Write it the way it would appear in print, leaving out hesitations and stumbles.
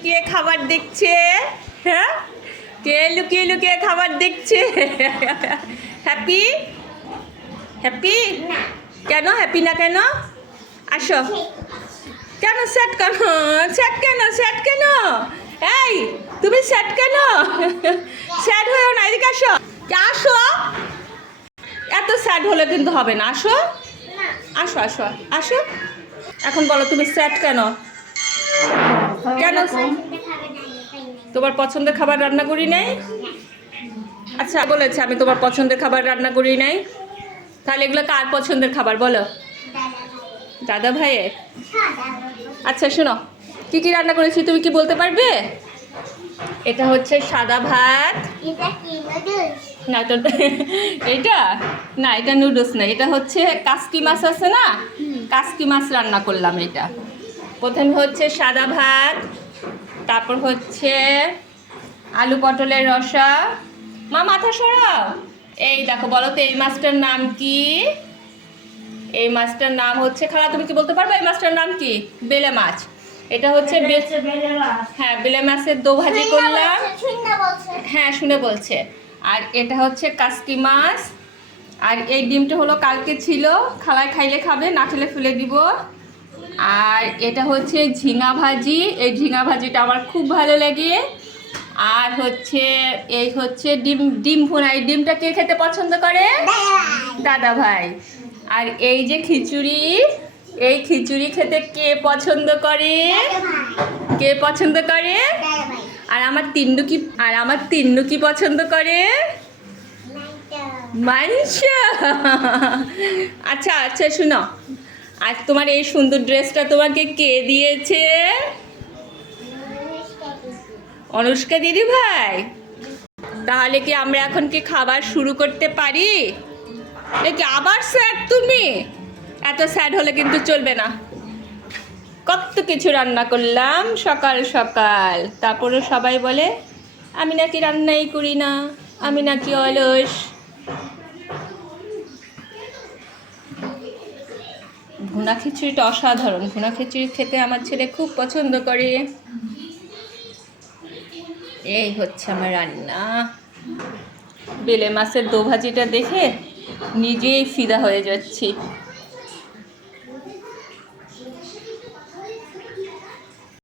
লুকিয়ে খাবার দেখছে। হ্যাঁ, কে লুকিয়ে লুকিয়ে খাবার দেখছে? হ্যাপি? হ্যাপি? কেন হ্যাপি না কেন? আসো। কেন স্যাড কেন? স্যাড কেন? স্যাড কেন? এই তুমি স্যাড কেন? স্যাড হয়েও না, এদিকে আসো। আসো, এত স্যাড হলে কিন্তু হবে না। আসো আসো আসো আসো। এখন বলো তুমি স্যাড কেন? কেন? তোমার পছন্দের খাবার রান্না করি নাই? আচ্ছা, বলেছে আমি তোমার পছন্দের খাবার রান্না করি নাই। তাহলে এগুলো কার পছন্দের খাবার বলো? দাদা ভাইয়ের। আচ্ছা শোনো, কি কি রান্না করেছি তুমি কি বলতে পারবে? এটা হচ্ছে সাদা ভাত। না এটা এটা না, এটা নুডলস না, এটা হচ্ছে কাসকি মাছ আছে না, কাসকি মাছ রান্না করলাম। এটা প্রথমে হচ্ছে সাদা ভাত, তারপর হচ্ছে আলু পটলের রসা। মা মাথা সরাও। এই দেখো, বলো তো এই মাছটার নাম কি? এই মাছটার নাম হচ্ছে, খালা তুমি কি বলতে পারবে এই মাছটার নাম কি? বেলে মাছ। এটা হচ্ছে হ্যাঁ, বেলে মাছের দো ভাজি করলাম। হ্যাঁ শুনে বলছে। আর এটা হচ্ছে কাসকি মাছ। আর এই ডিমটা হলো কালকে ছিল, খালায় খাইলে খাবে, না খেলে ফেলে দিব। আর এটা হচ্ছে ঝিঙা ভাজি, এই ঝিঙা ভাজিটা আমার খুব ভালো লাগে। আর হচ্ছে এই হচ্ছে ডিম, ডিম ভুনা। এই ডিমটা কে খেতে পছন্দ করে? দাদা ভাই। আর এই যে খিচুড়ি, এই খিচুড়ি খেতে কে পছন্দ করে? কে পছন্দ করে? আর আমার তিন্নু কি পছন্দ করে? মাংস। আচ্ছা আচ্ছা শুনো, আজ তোমার এই সুন্দর ড্রেসটা তোমাকে কে দিয়েছে? অনুষ্কা দিদি ভাই। তাহলে কি আমরা এখন কি খাবার শুরু করতে পারি? নাকি আবার স্যাড তুমি? এত স্যাড হলে কিন্তু চলবে না। কত কিছু রান্না করলাম সকাল সকাল, তারপরে সবাই বলে আমি নাকি রান্নাই করি না, আমি নাকি অলস। ভুনা খিচুড়িটা অসাধারণ, ভুনা খিচুড়ি খেতে আমার ছেলে খুব পছন্দ করে। এই হচ্ছে আমার রান্না। বেলে মাছের দো ভাজিটা দেখে নিজেই ফিদা হয়ে যাচ্ছি।